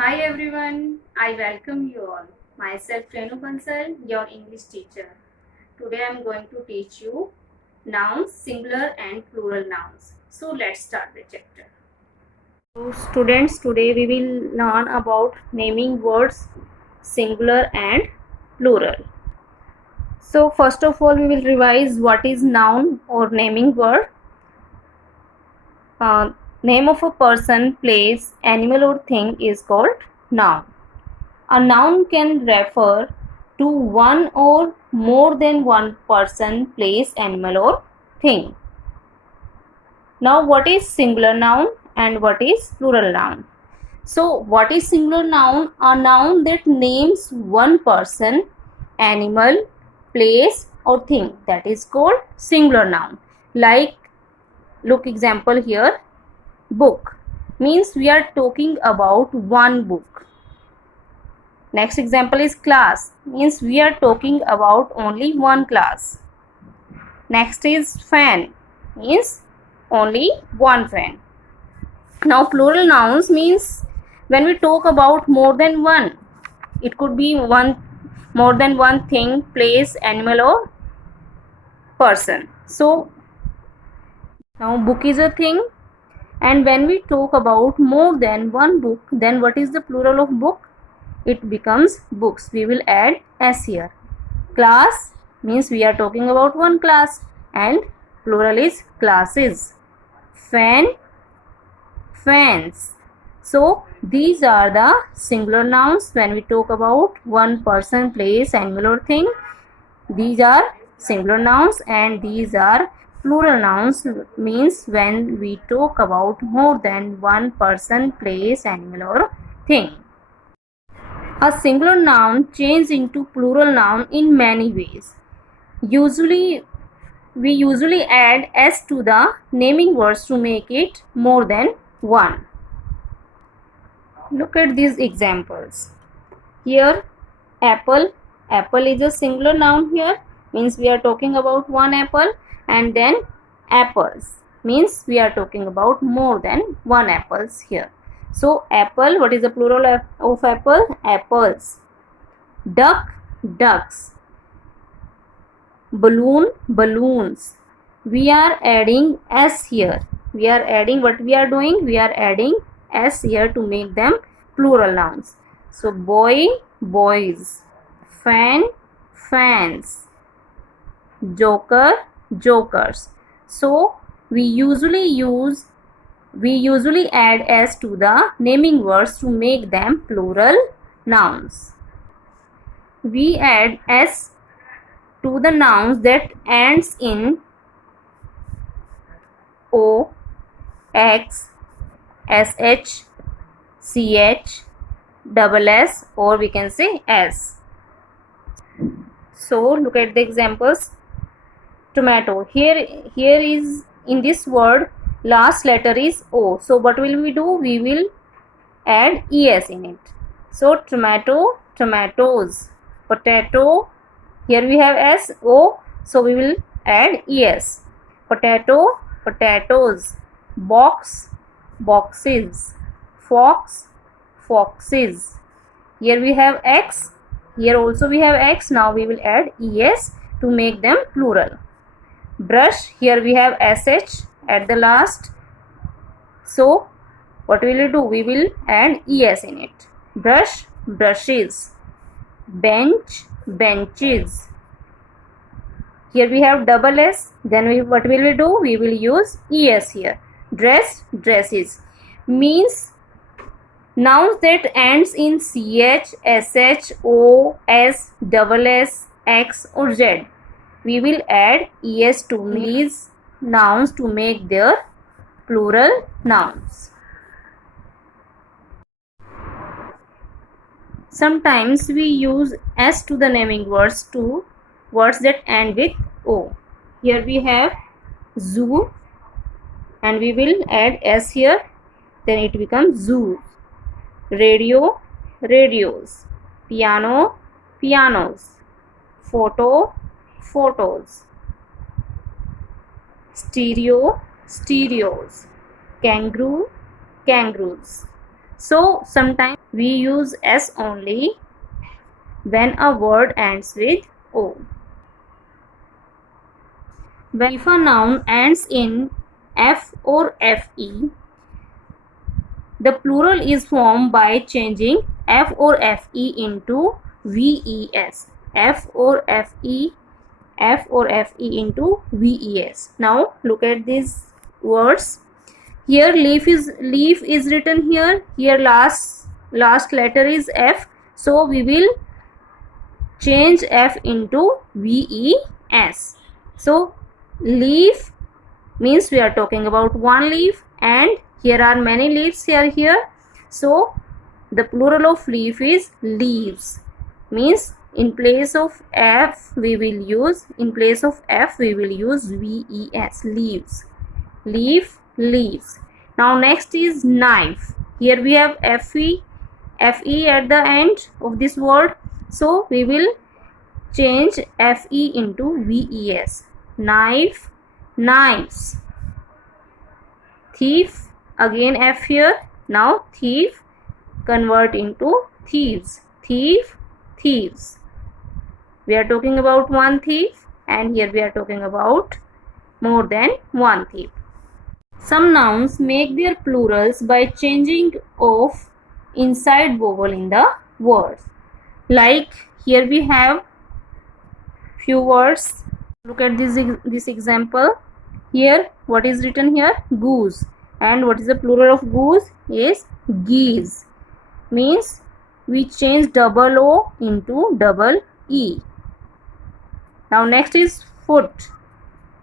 Hi everyone, I welcome you all. Myself Renu Bansal, your English teacher. Today I am going to teach you nouns, singular and plural nouns. So let's start the chapter. So students, today we will learn about naming words, singular and plural. So first of all we will revise what is noun or naming word. Name of a person, place, animal or thing is called noun. A noun can refer to one or more than one person, place, animal or thing. Now what is singular noun and what is plural noun? So what is singular noun? A noun that names one person, animal, place or thing, that is called singular noun. Like, look example here, book means we are talking about one book. Next example is class, means we are talking about only one class. Next is fan, means only one fan. Now plural nouns means when we talk about more than one, it could be more than one thing, place, animal or person. So now book is a thing, and when we talk about more than one book, then what is the plural of book? It becomes books. We will add s here. Class means we are talking about one class and plural is classes. Fan, fans. So these are the singular nouns when we talk about one person, place, animal or thing. These are singular nouns, and these are plural nouns means when we talk about more than one person, place, animal or thing. A singular noun changes into plural noun in many ways. We usually add s to the naming words to make it more than one. Look at these examples. Here, apple. Apple is a singular noun here, means we are talking about one apple, and then apples means we are talking about more than one apples here. So apple, what is the plural of apple? Apples. Duck, ducks. Balloon, balloons. We are adding s here. We are adding, what we are doing? We are adding s here to make them plural nouns. So boy, boys. Fan, fans. Joker, jokers. So we usually add s to the naming words to make them plural nouns. We add s to the nouns that ends in o, x, sh, ch, double s, or we can say s. So look at the examples. Tomato. Here is, in this word, last letter is o. So what will we do? We will add es in it. So tomato, tomatoes. Potato. Here we have s, o. So we will add es. Potato, potatoes. Box, boxes. Fox, foxes. Here we have x. Here also we have x. Now we will add es to make them plural. Brush, here we have sh at the last. So what will we do? We will add es in it. Brush, brushes. Bench, benches. Here we have double s. Then what will we do? We will use es here. Dress, dresses. Means nouns that ends in ch, sh, o, s, double s, x or z. We will add es to these nouns to make their plural nouns. Sometimes we use s to the naming words to words that end with o. Here we have zoo, and we will add s here, then it becomes zoo. Radio, radios. Piano, pianos. Photo, photos. Stereo, stereos. Kangaroo, kangaroos. So sometimes we use S only when a word ends with O. If a noun ends in F or FE, the plural is formed by changing F or FE into VES. F or FE into VES. Now look at these words. Here leaf is written here. Here last letter is F. So we will change F into VES. So leaf means we are talking about one leaf, and here are many leaves here. So the plural of leaf is leaves. Means in place of F we will use VES, leaves. Leaf, leaves. Now next is knife. Here we have FE at the end of this word. So we will change FE into VES. Knife, knives. Thief, again F here. Now thief, convert into thieves. Thief, thieves. We are talking about one thief, and here we are talking about more than one thief. Some nouns make their plurals by changing of inside vowel in the words. Like here we have few words. Look at this example. Here what is written here? Goose. And what is the plural of goose? Is geese. Means we change double O into double E. Now next is foot.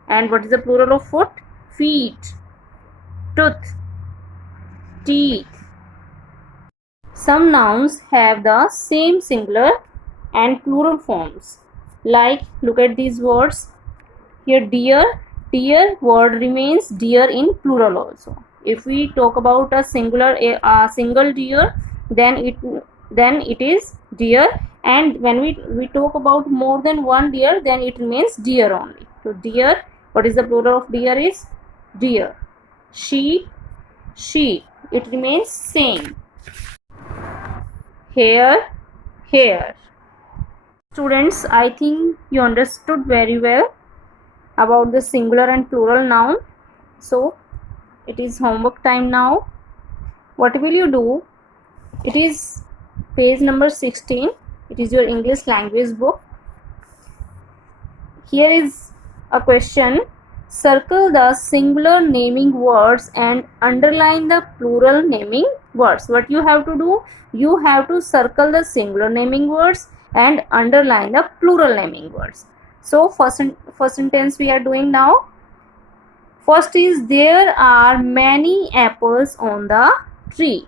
And what is the plural of foot? Feet. Tooth. Teeth. Some nouns have the same singular and plural forms. Like look at these words. Here deer. Deer word remains deer in plural also. If we talk about a single deer, then it is deer, and when we talk about more than one deer, then it remains deer only. So deer, what is the plural of deer? Is deer. Sheep, sheep, it remains same. Hare, hare. Students, I think you understood very well about the singular and plural noun. So it is homework time now. What will you do? It is page number 16. It is your English language book. Here is a question. Circle the singular naming words and underline the plural naming words. What you have to do? You have to circle the singular naming words and underline the plural naming words. So first sentence we are doing now. First is there are many apples on the tree.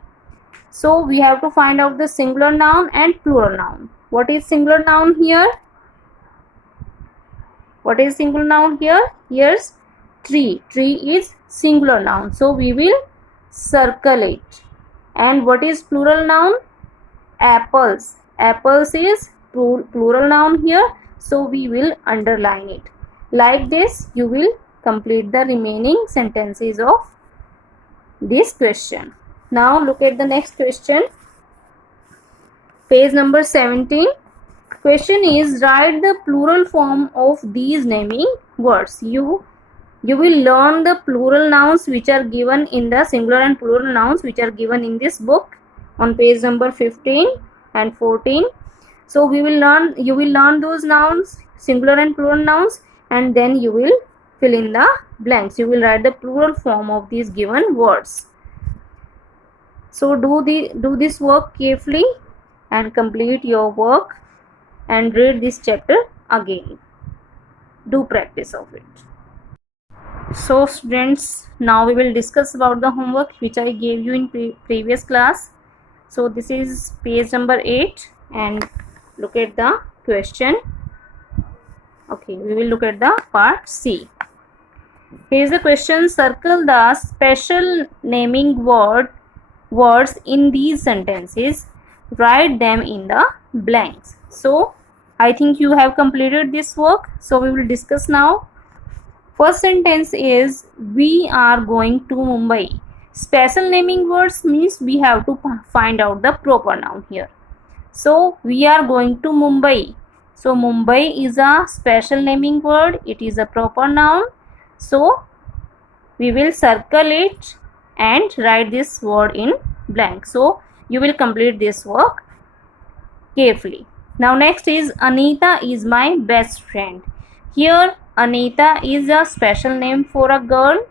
So we have to find out the singular noun and plural noun. What is singular noun here? What is singular noun here? Here's tree. Tree is singular noun. So we will circle it. And what is plural noun? Apples. Apples is plural noun here. So we will underline it. Like this, you will complete the remaining sentences of this question. Now look at the next question. Page number 17. Question is, write the plural form of these naming words. You will learn the plural nouns which are given in the singular and plural nouns which are given in this book on page number 15 and 14. So you will learn those nouns, singular and plural nouns, and then you will fill in the blanks. You will write the plural form of these given words. So do this work carefully and complete your work and read this chapter again. Do practice of it. So students, now we will discuss about the homework which I gave you in previous class. So this is page number 8 and look at the question. Okay, we will look at the part C. Here is the question. Circle the special naming words in these sentences. Write them in the blanks. So I think you have completed this work. So we will discuss now. First sentence is, we are going to Mumbai. special naming words means we have to find out the proper noun here. So we are going to Mumbai. So Mumbai is a special naming word. It is a proper noun. So we will circle it and write this word in blank. So you will complete this work carefully. Now next is Anita is my best friend. Here Anita is a special name for a girl.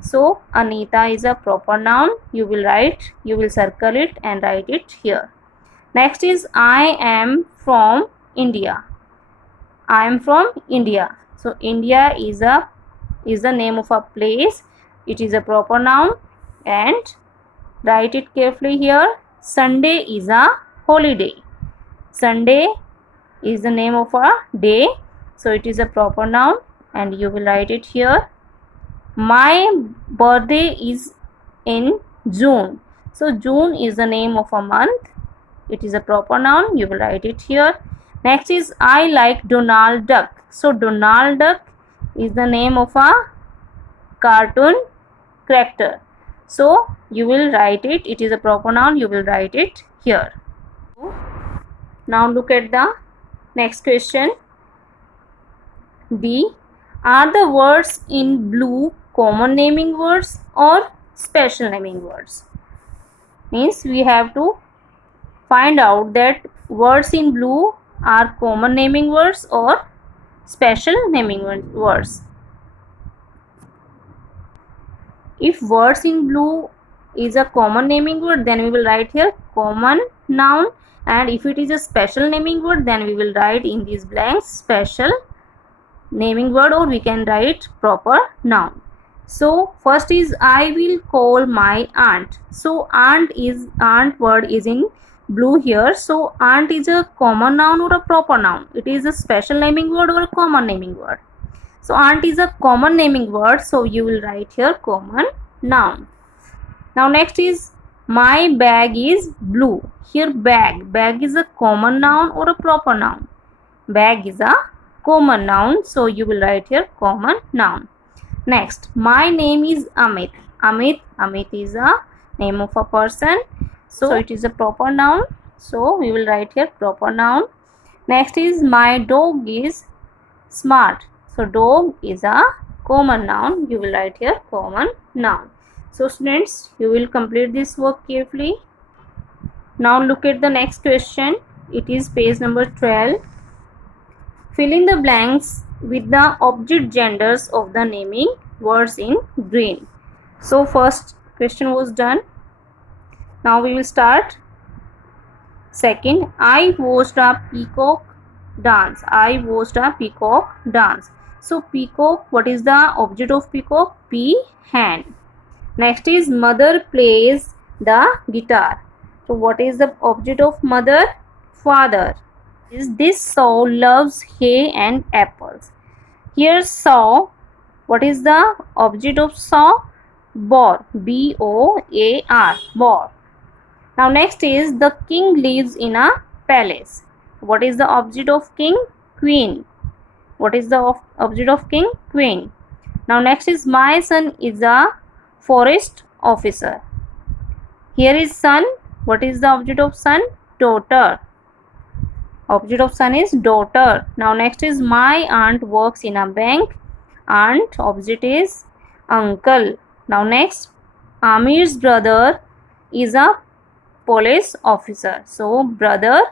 So Anita is a proper noun. You will circle it and write it here. Next is I am from India. I am from India. So India is the name of a place. It is a proper noun and write it carefully here. Sunday is a holiday. Sunday is the name of a day. So it is a proper noun and you will write it here. My birthday is in June. So June is the name of a month. It is a proper noun. You will write it here. Next is I like Donald Duck. So Donald Duck is the name of a cartoon character. So you will write it. It is a proper noun. You will write it here. Now look at the next question. D. Are the words in blue common naming words or special naming words? Means we have to find out that words in blue are common naming words or special naming words. If words in blue is a common naming word, then we will write here common noun, and if it is a special naming word, then we will write in these blanks special naming word, or we can write proper noun. So first is I will call my aunt. So aunt word is in blue here. So aunt is a common noun or a proper noun? It is a special naming word or a common naming word? So aunt is a common naming word, so you will write here common noun. Now next is my bag is blue. Here bag is a common noun or a proper noun? Bag is a common noun, so you will write here common noun. Next, my name is Amit. Amit is a name of a person, so it is a proper noun, so we will write here proper noun. Next is my dog is smart. So dog is a common noun, you will write here common noun. So students, you will complete this work carefully. Now look at the next question. It is page number 12. Fill in the blanks with the object genders of the naming words in green. So first question was done. Now we will start. Second, I watched a peacock dance. I watched a peacock dance. So peacock, what is the object of peacock? P, hand. Next is mother plays the guitar. So what is the object of mother? Father. This sow loves hay and apples. Here sow, what is the object of sow? Boar. B-O-A-R. Boar. Now next is the king lives in a palace. What is the object of king? Queen. What is the object of king? Queen. Now next is my son is a forest officer. Here is son. What is the object of son? Daughter. Object of son is daughter. Now next is my aunt works in a bank. Aunt, object is uncle. Now next, Amir's brother is a police officer. So brother,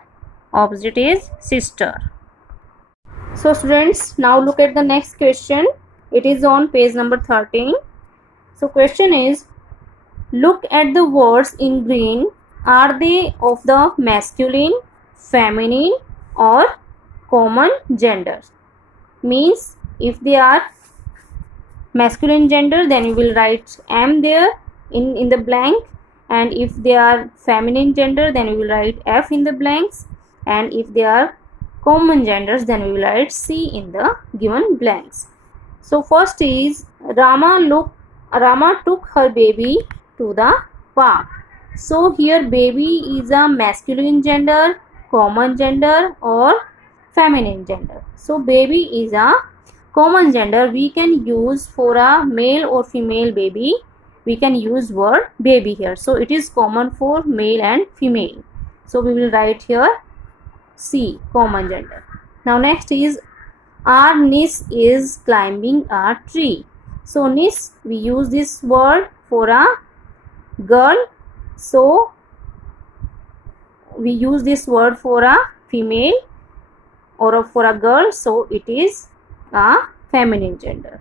object is sister. So students, now look at the next question. It is on page number 13. So question is, look at the words in green. Are they of the masculine, feminine or common gender? Means if they are masculine gender, then you will write M there in the blank, and if they are feminine gender, then you will write F in the blanks, and if they are common genders, then we will write C in the given blanks. So first is Rama took her baby to the park. So here baby is a masculine gender, common gender or feminine gender. So baby is a common gender. We can use for a male or female baby we can use word baby here. So it is common for male and female. So we will write here C, common gender. Now next is our niece is climbing a tree. So niece, we use this word for a girl. So we use this word for a female or for a girl. So it is a feminine gender.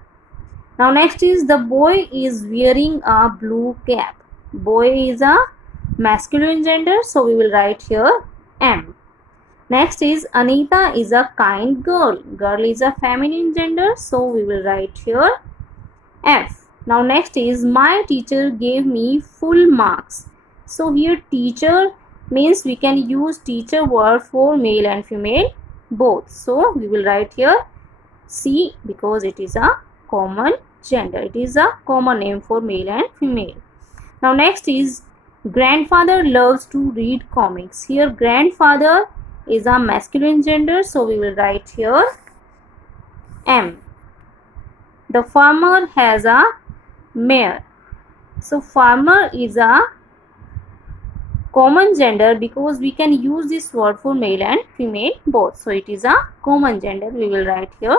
Now next is the boy is wearing a blue cap. Boy is a masculine gender. So we will write here M. Next is Anita is a kind girl. Girl is a feminine gender. So we will write here F. Now next is my teacher gave me full marks. So here teacher means we can use teacher word for male and female both. So we will write here C because it is a common gender. It is a common name for male and female. Now next is grandfather loves to read comics. Here grandfather is a masculine gender. So we will write here M. The farmer has a mare. So farmer is a common gender because we can use this word for male and female both. So it is a common gender. We will write here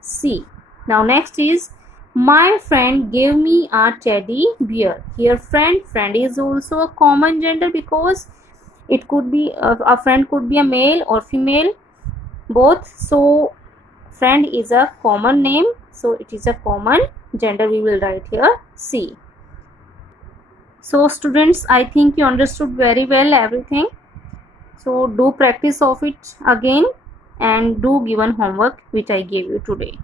C. Now next is my friend gave me a teddy bear. Here friend is also a common gender because it could be a friend could be a male or female both. So friend is a common name. So it is a common gender. We will write here C. So students, I think you understood very well everything. So do practice of it again and do given homework which I gave you today.